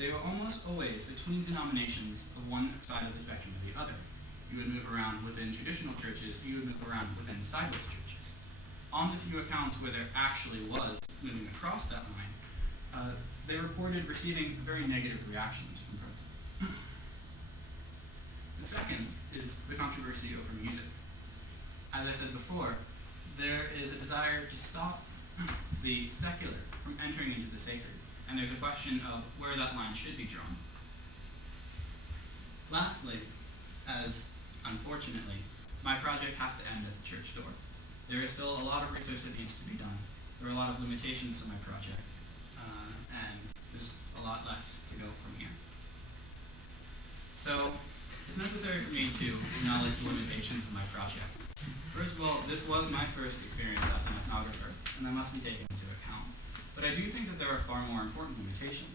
they were almost always between denominations of one side of the spectrum or the other. You would move around within traditional churches, you would move around within sideways churches. On the few accounts where there actually was moving across that line, they reported receiving very negative reactions from Protestants. The second is the controversy over music. As I said before, there is a desire to stop the secular from entering into the sacred, and there's a question of where that line should be drawn. Lastly, as unfortunately, my project has to end at the church door. There is still a lot of research that needs to be done. There are a lot of limitations to my project, and there's a lot left to go from here. So, it's necessary for me to acknowledge the limitations of my project. First of all, this was my first experience as an ethnographer, and that must be taken into account. But I do think that there are far more important limitations.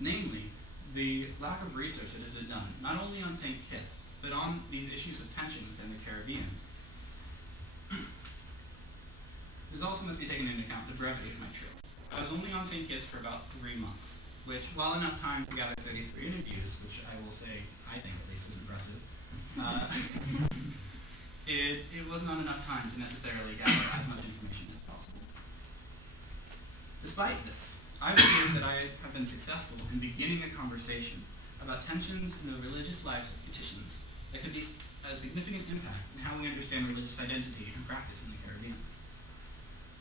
Namely, the lack of research that has been done, not only on St. Kitts, but on these issues of tension within the Caribbean. This also must be taken into account the brevity of my trip. I was only on St. Kitts for about 3 months, which, while enough time to gather 33 interviews, which I will say, I think at least is impressive, it was not enough time to necessarily gather as much information as possible. Despite this, I believe that I have been successful in beginning a conversation about tensions in the religious lives of Kittitians that could be a significant impact in how we understand religious identity and practice in the Caribbean.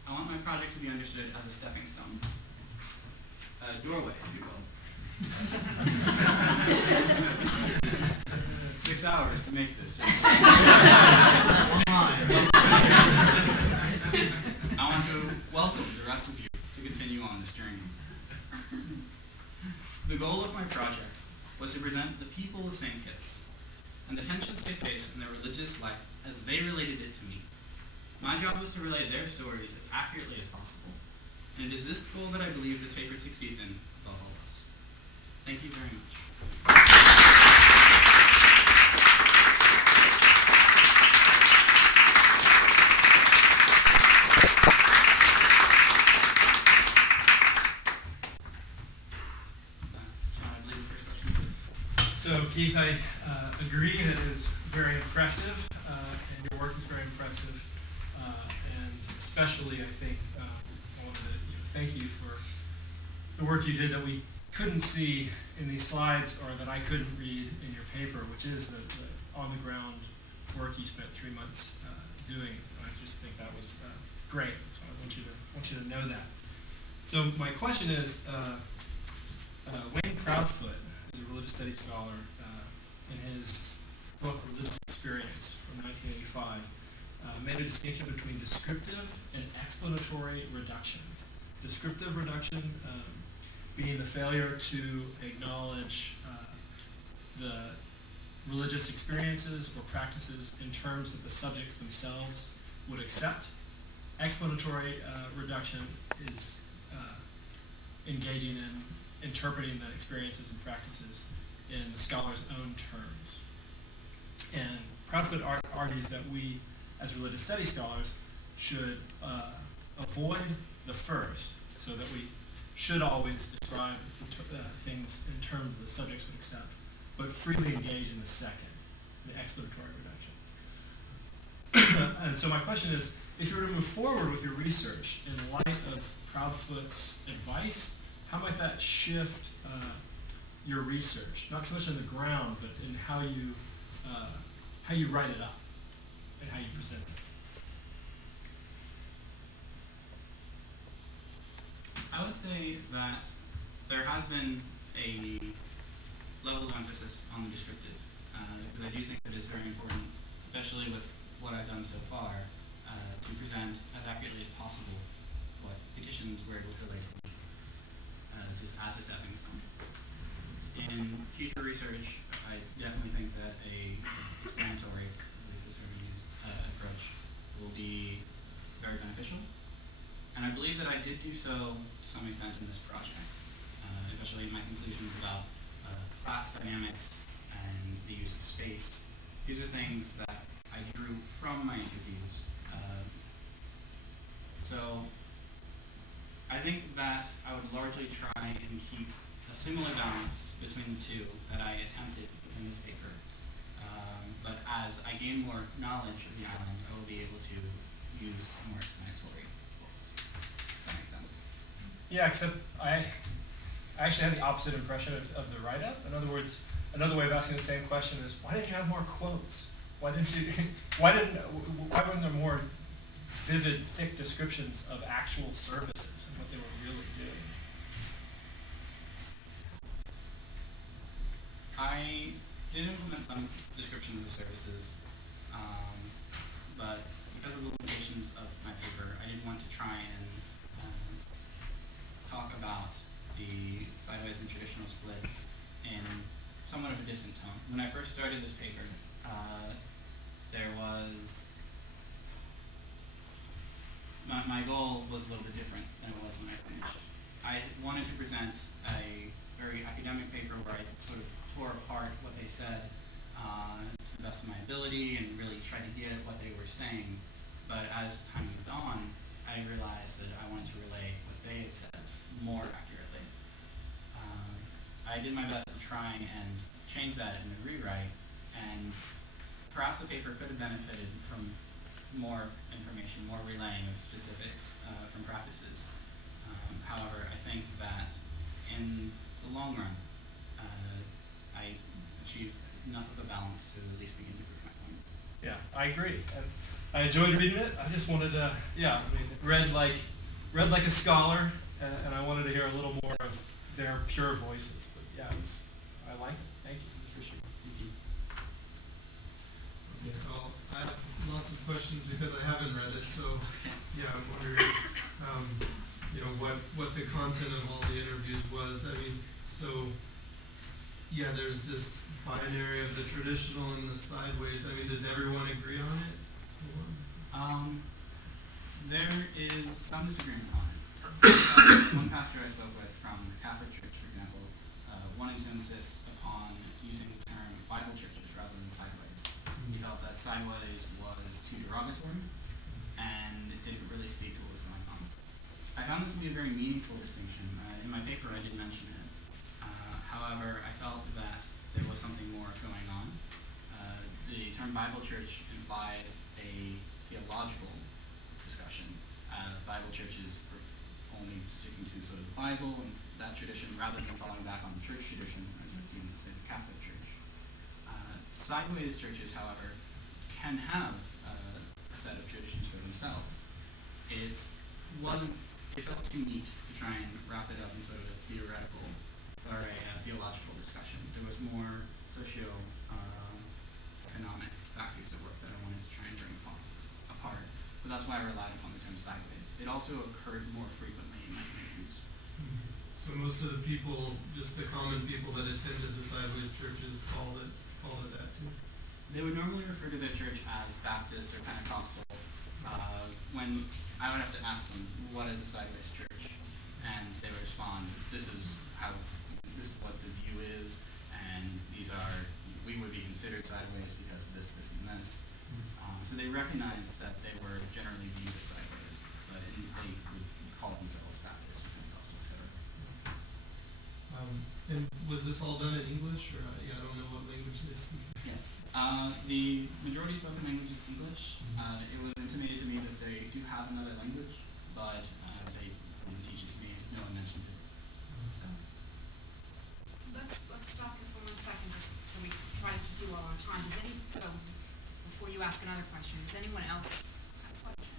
I want my project to be understood as a stepping stone, a doorway, if you will. 6 hours to make this. I want to welcome the rest of you to continue on this journey. The goal of my project was to present the people of St. Kitts and the tensions they faced in their religious life as they related it to me. My job was to relay their stories as accurately as possible, and it is this goal that I believe this paper succeeds in above all else. Thank you very much. So Keith, I agree that it is very impressive, and your work is very impressive, and especially I think I want to thank you for the work you did that we couldn't see in these slides, or that I couldn't read in your paper, which is the on-the-ground work you spent 3 months doing. And I just think that was great, so I want you to know that. So my question is, Wayne Proudfoot is a religious studies scholar in his book Religious Experience from 1985, made a distinction between descriptive and explanatory reduction. Descriptive reduction being the failure to acknowledge the religious experiences or practices in terms that the subjects themselves would accept. Explanatory reduction is engaging in interpreting the experiences and practices in the scholar's own terms. And Proudfoot argues that we, as religious studies scholars, should avoid the first, so that we should always describe things in terms that the subjects would accept, but freely engage in the second, the explanatory reduction. And so my question is, if you were to move forward with your research in light of Proudfoot's advice, how might that shift your research, not so much on the ground, but in how you write it up and how you present it? I would say that there has been a level of emphasis on the descriptive, because I do think that it's very important, especially with what I've done so far, to present as accurately as possible what petitions were able to relate to me, just as a stepping stone. In future research, I definitely think that a explanatory approach will be very beneficial. And I believe that I did do so to some extent in this project, especially in my conclusions about class dynamics and the use of space. These are things that I drew from my interviews. So I think that I would largely try and keep a similar balance between the two that I attempted in this paper. But as I gain more knowledge of the island, I will be able to use more explanatory tools. Does that make sense? Yeah, except I actually had the opposite impression of the write-up. In other words, another way of asking the same question is, why didn't you have more quotes? Why weren't there more vivid, thick descriptions of actual services and what they were really doing? I did implement some descriptions of services, but because of the limitations of my paper, I didn't want to try and talk about the sideways and traditional split in somewhat of a distant tone. When I first started this paper, my goal was a little bit different than it was when I finished. I wanted to present a very academic paper where I sort of tore apart what they said to the best of my ability and really try to get at what they were saying. But as time moved on, I realized that I wanted to relay what they had said more accurately. I did my best to try and change that in the rewrite, and perhaps the paper could have benefited from more information, more relaying of specifics from practices. However, I think that in the long run, I achieved enough of a balance to at least begin to prove my point. Yeah, I agree. And I enjoyed reading it. I just wanted to, read like a scholar, and I wanted to hear a little more of their pure voices. But yeah, I like it. Thank you. Appreciate it. Okay, well, I have lots of questions because I haven't read it, so yeah, I'm wondering, what the content of all the interviews was. I mean, so yeah, there's this binary of the traditional and the sideways. I mean, does everyone agree on it? There is some disagreement on it. One pastor I spoke with from the Catholic Church, for example, wanted to insist upon using the term Bible churches rather than sideways. He felt that sideways was too derogatory and it didn't really speak to what was going on. I found this to be a very meaningful distinction. In my paper, I did mention it. However, I felt that there was something more going on. The term Bible church implies a theological discussion. Bible churches were only sticking to sort of the Bible and that tradition rather than falling back on the church tradition, as we've seen in the Catholic Church. Sideways churches, however, can have a set of traditions for themselves. It felt too neat to try and wrap it up in sort of a theoretical or a theological discussion. There was more socio-economic factors at work that I wanted to try and bring apart. But that's why I relied upon the term sideways. It also occurred more frequently in my interviews. So most of the people, just the common people that attended the sideways churches, called it that too? They would normally refer to their church as Baptist or Pentecostal. When I would have to ask them, what is a sideways church? And they would respond, this is what the view is, and we would be considered sideways because of this, and this. So they recognized that they were generally viewed as sideways, but they would call themselves Baptist, Pentecostal, etc. And was this all done in English, or I don't know what language they speak? Yes. The majority spoken language is English. It was intimated to me that they do have another language, but they didn't teach it to me. No one mentioned it. So. Let's stop here for 1 second, just so we try to do all our time. Before you ask another question, does anyone else have a question?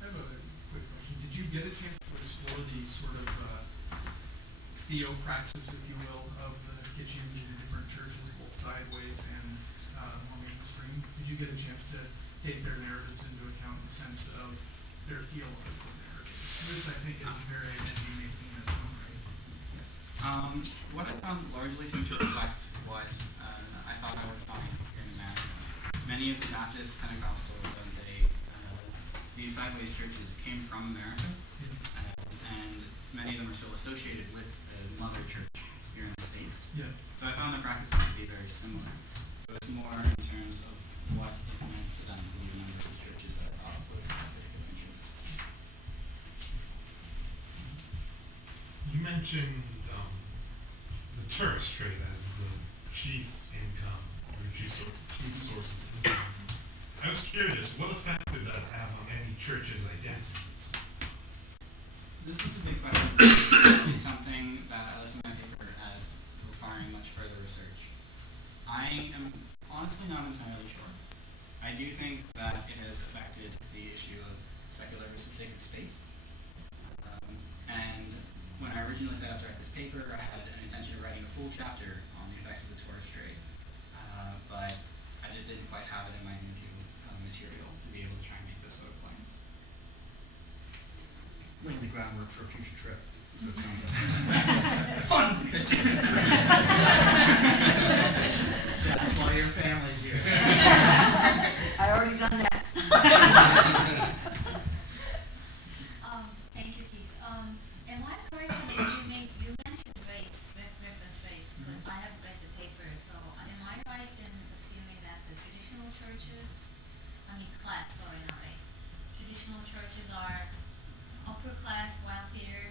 I have a quick question. Did you get a chance to explore the sort of theopraxis, if you will, of the Kittitians in the different churches, both sideways and more mainstream? Did you get a chance to take their narratives into account in the sense of their theological narratives? This, I think, is very identity-making in its own right. Yes. What I found largely seemed to reflect what I thought I would find here in America. Many of the Baptist, Pentecostals, and these sideways churches came from America, and many of them are still associated with the mother church here in the States. Yeah. So I found the practices to be very similar. So it's more in terms of what it meant to them to be a member of these churches that I thought was of interest. You mentioned tourist trade as the chief income, or the chief source of income. I was curious, what effect did that have on any church's identities? This is a big question. It's something that I listen to my paper as requiring much further research. I am honestly not entirely sure. I do think that it has affected the issue of secular versus sacred space. And when I originally set out to write this paper, I had an intention of writing a full chapter on the effects of the tourist trade. But I just didn't quite have it in my interview material to be able to try and make those sort of claims. Laying the groundwork for a future trip. So it sounds like. Fun! That's why your family's here. I already done that. Thank you, Keith. Am I correct in you mentioned race, reference race, but I haven't read the paper, so am I right in assuming that the traditional churches, traditional churches are upper class, wealthier,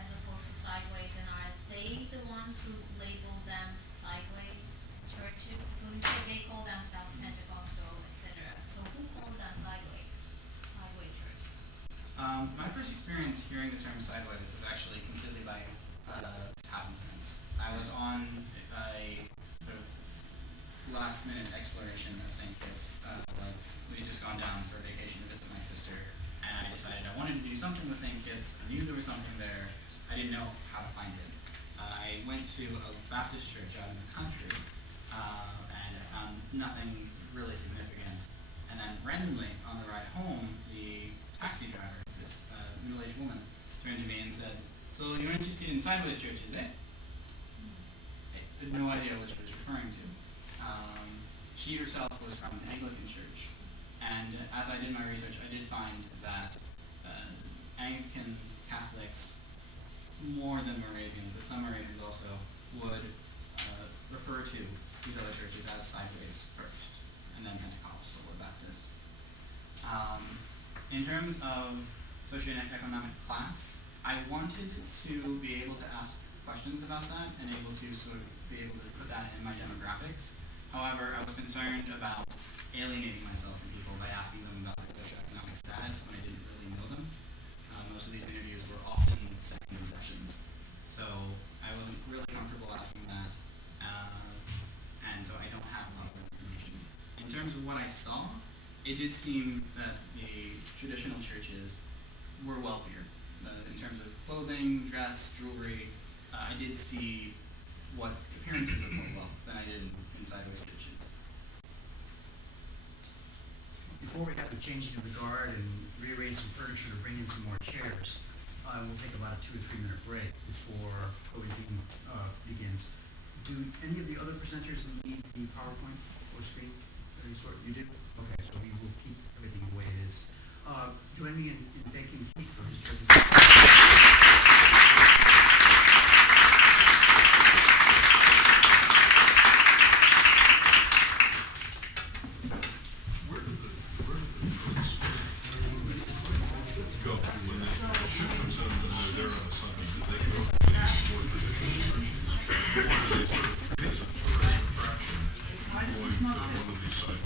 as opposed to sideways, and are they the ones who label them sideways churches? So you say they call themselves Pentecostal, etc. So who calls them sideways churches? My first experience hearing the term sideways was actually completely by happenstance. I was on a sort of last-minute exploration of St. Kitts. We had just gone down for a vacation to visit my sister, and I decided I wanted to do something with St. Kitts. I knew there was something there. I didn't know how to find it. I went to a Baptist church out in the country, and I found nothing really significant. And then randomly, on the ride home, the taxi driver, this middle-aged woman, turned to me and said, "So you're interested in sideways churches, eh?" I had no idea what she was referring to. She herself was from an Anglican church, and as I did my research, I did find that Anglican Catholics, more than Moravians, but some Moravians also, would refer to these other churches as sideways first, and then Pentecostal or Baptist. In terms of socioeconomic class, I wanted to be able to ask questions about that and able to sort of be able to put that in my demographics. However, I was concerned about alienating myself from people by asking them about their socioeconomic status when I didn't really know them. Most of these interviews were often second impressions, so I wasn't really comfortable asking that, and so I don't have a lot of information. In terms of what I saw, it did seem that the traditional churches were wealthier. In terms of clothing, dress, jewelry, I did see what appearances of more wealth than I did in sideways churches. Before we have to change into the guard and rearrange some furniture to bring in some more chairs, we'll take about a 2 or 3 minute break before coding begins. Do any of the other presenters need the PowerPoint or screen of any sort? You do? Okay, so we will keep everything the way it is. Join me in thanking Keith for his presentation. One of these sites.